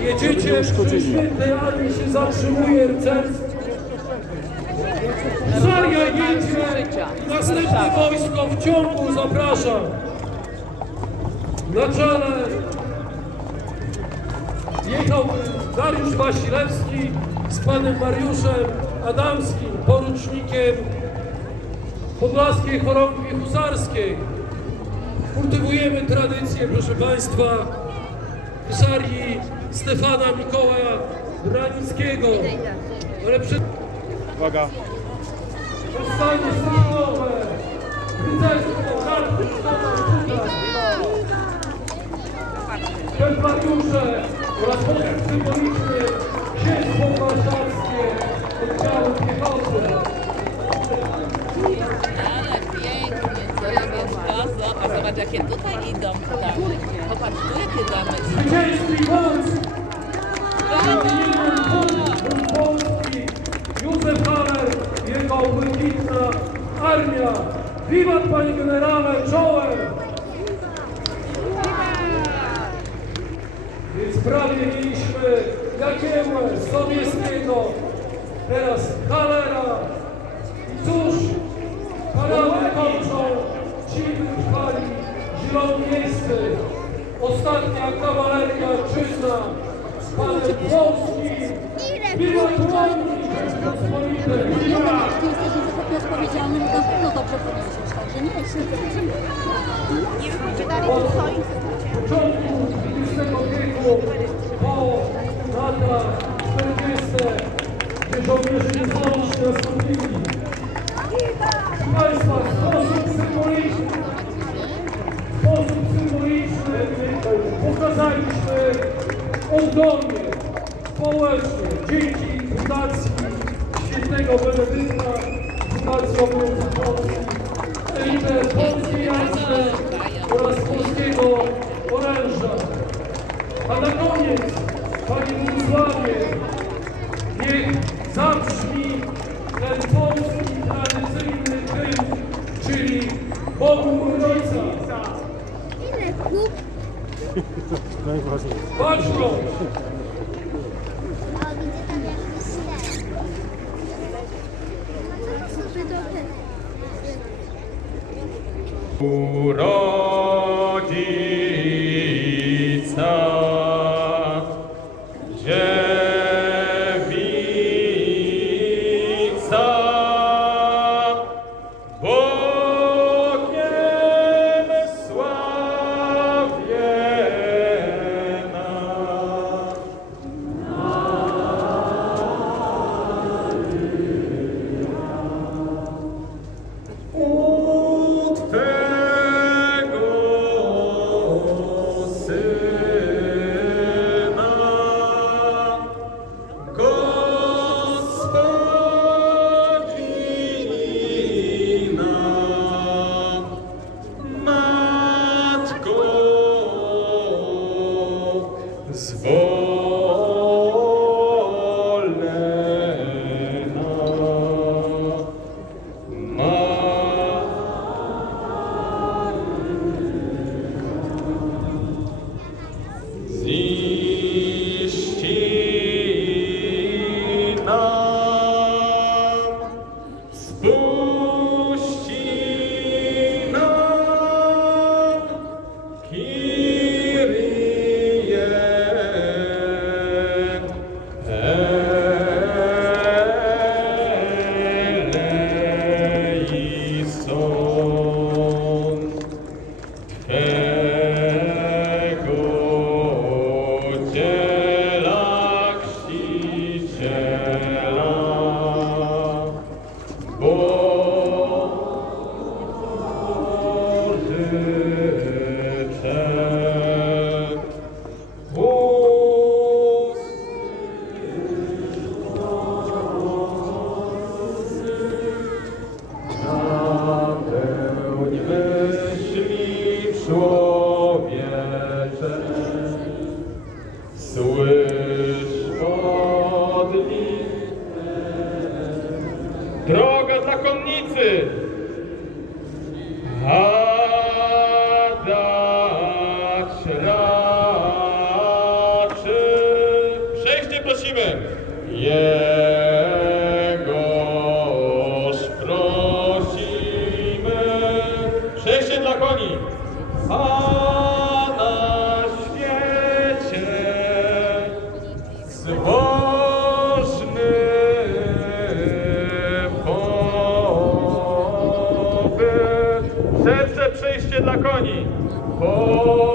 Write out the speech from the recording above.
Jedziecie świętej armii się zatrzymuje rycerstwo. Zaria jedzie, następne wojsko w ciągu zapraszam. Na czele jechał Dariusz Wasilewski z panem Mariuszem Adamskim, porucznikiem Podlaskiej Chorągwi Husarskiej. Kultywujemy tradycję, proszę Państwa, husarii Stefana Mikołaja Branickiego, ale przed... Uwaga. Powstanie symbolowe, rycerstwo, karty, Przed Mariusze oraz wątek symboliczny księstwo warszawskie oddziały piechoty. Ale pięknie, co ja wiem, baza. A zobacz jakie tutaj idą damy. Zwycięski wódz! Brawo! Wódz Polski, Józef Haller, jego błękitna armia. Wiwat, panie generale, czołem! Więc prawie mieliśmy Jakiełę, Sobieskiego, teraz Halera. I cóż, parady kończą, ci wytrwali zieloniejscy. Ostatnia kawaleria czyna z panem Polskim. Wiwat Łomni Rzeczpospolitej! Wiwat! Ty jesteś niezwykle odpowiedzialny, no to na pewno dobrze poniesiesz, także nie jest Nie wychodzi dalej, Od początku XX wieku po lata 40. gdzie żołnierze niezłomnie nastąpili. Proszę Państwa, w sposób symboliczny, w sposób symboliczny pokazaliśmy oddolnie, społecznie, dzięki fundacji świętego Benedykta, Fundacji Obowiązku Polski, elitę polskiej jazdy oraz polskiego oręża. A na koniec, Panie Bogusławie, niech zabrzmi ten polski tradycyjny hymn, czyli Bogu kup? Najważniejsze. Baczno! A widzę Ma Słysz modlitwę. Droga zakonnicy! Adać raczy. Przejście prosimy. Yeah. Oh.